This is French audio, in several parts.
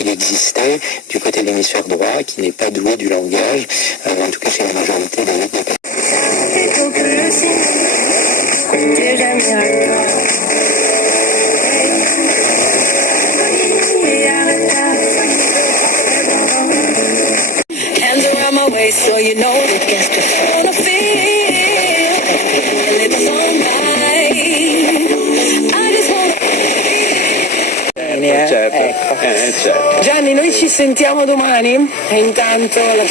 qu'il existait du côté de l'hémisphère droit, qui n'est pas doué du langage, en tout cas chez la majorité des personnes. So you know it gets to feel a little sunlight. I just wanna... Certo. Gianni, noi ci sentiamo domani e intanto la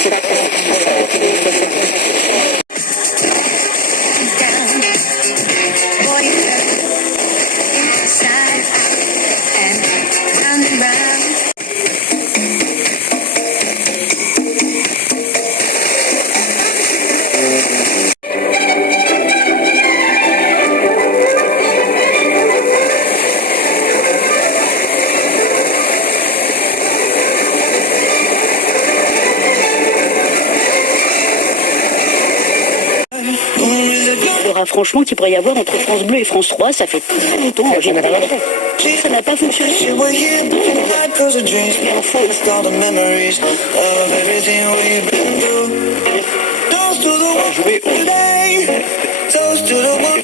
franchement qu'il pourrait y avoir entre France Bleu et France 3, ça fait très longtemps. Ça n'a pas fonctionné.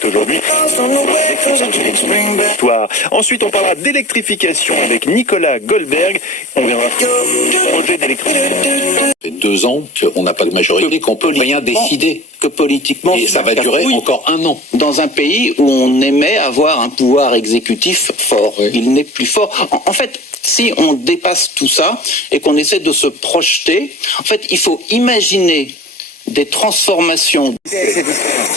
Aujourd'hui, ensuite, on parlera d'électrification avec Nicolas Goldberg. On viendra projet d'électrification. Ça fait 2 ans qu'on n'a pas de majorité, qu'on peut rien décider. Que politiquement, et ça va durer encore 1 an. Dans un pays où on aimait avoir un pouvoir exécutif fort, il n'est plus fort. En fait, si on dépasse tout ça et qu'on essaie de se projeter, en fait, il faut imaginer des transformations.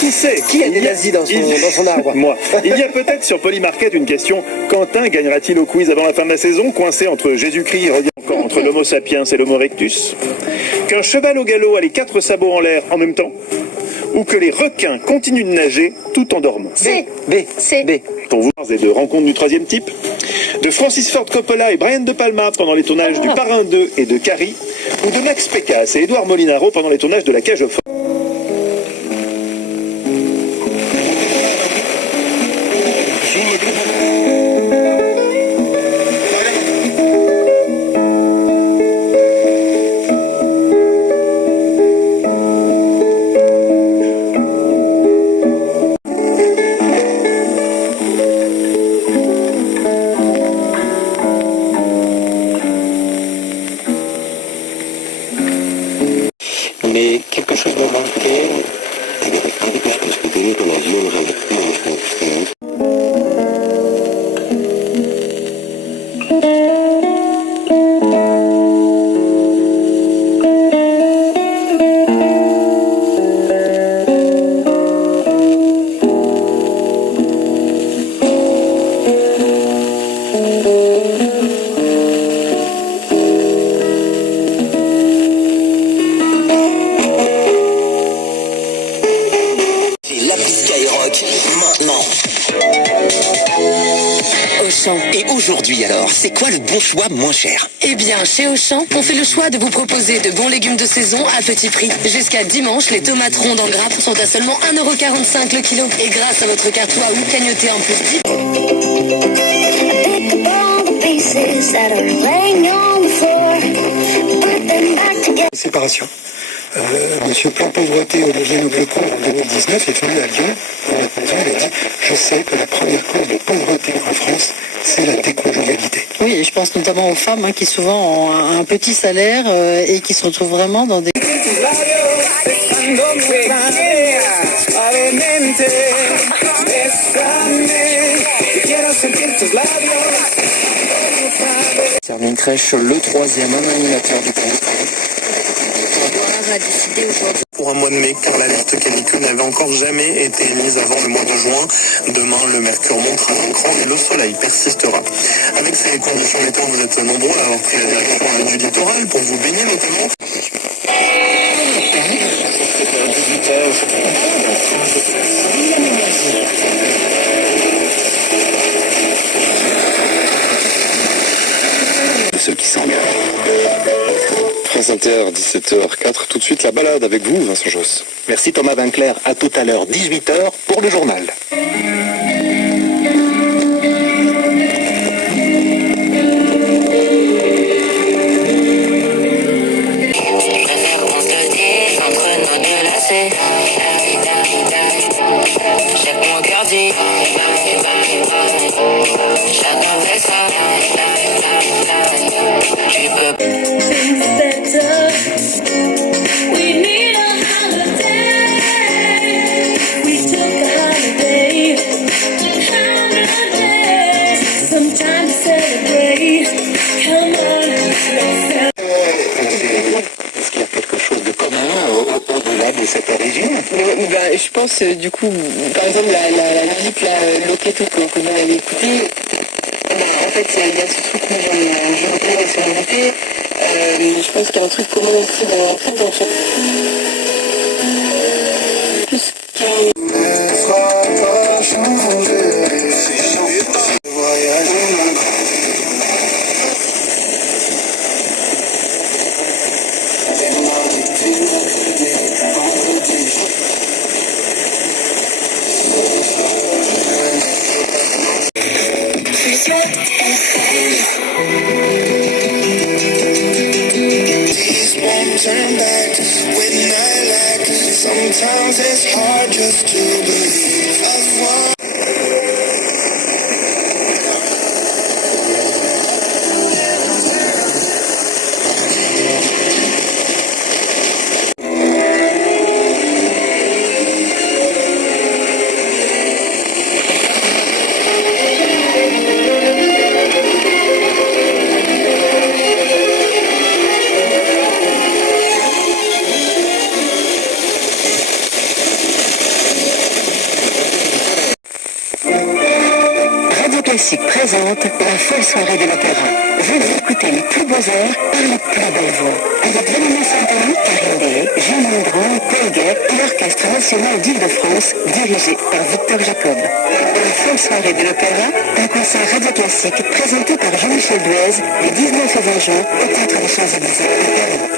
Qui sait? Qui a des nazis dans son arbre? Moi. Il y a peut-être sur Polymarket une question. Quentin gagnera-t-il au quiz avant la fin de la saison, coincé entre Jésus-Christ et encore entre l'Homo sapiens et l'Homo erectus? Qu'un cheval au galop a les 4 sabots en l'air en même temps? Ou que les requins continuent de nager tout en dormant? B. Pour vous, et de rencontres du 3e type, de Francis Ford Coppola et Brian De Palma pendant les tournages du Parrain 2 et de Carrie, ou de Max Pécasse et Édouard Molinaro pendant les tournages de La Cage aux Folles. Mais quelque chose me manquait. Et aujourd'hui alors, c'est quoi le bon choix moins cher? Eh bien, chez Auchan, on fait le choix de vous proposer de bons légumes de saison à petit prix. Jusqu'à dimanche, les tomates rondes en grappe sont à seulement 1,45 € le kilo. Et grâce à votre carte Waouh, cagnotez en plus 10. Séparation. Monsieur Plan Pauvreté au logis Noble-Cour en 2019 est venu à Lyon pour notre maison. Il a dit « Je sais que la première cause de pauvreté en France, c'est la déconjugalité. » Oui, et je pense notamment aux femmes qui souvent ont un petit salaire et qui se retrouvent vraiment dans des... C'est une crèche, le 3e, un animateur du pays. Pour un mois de mai, car l'alerte canicule n'avait encore jamais été émise avant le mois de juin. Demain, le mercure montera d'un cran et le soleil persistera. Avec ces conditions météo, vous êtes nombreux à avoir pris la direction du littoral pour vous baigner notamment. Ceux qui s'engagent. France Inter, 17h04. Tout de suite, la balade avec vous, Vincent Josse. Merci Thomas Vinclair. À tout à l'heure, 18h pour le journal. pense, du coup, par exemple, la musique, Loketo, que vous avez écoutée, en fait, il y a ce truc où je reconnais la sonorité. Je pense qu'il y a un truc commun aussi dans ce... Tout ce qui est... Turn back when I lack. Sometimes it's hard just to believe I've won. Classique présente la folle soirée de l'opéra. Venez écouter les plus beaux airs par les plus belles voix. Avec Valérie Santana, Karine Day, Jean Landron, Paul Guet et l'Orchestre National d'Île-de-France, dirigé par Victor Jacob. La folle soirée de l'opéra, un concert radio classique présenté par Jean-Michel Duez le 19 et 20 juin au Théâtre des Champs-Élysées à Paris.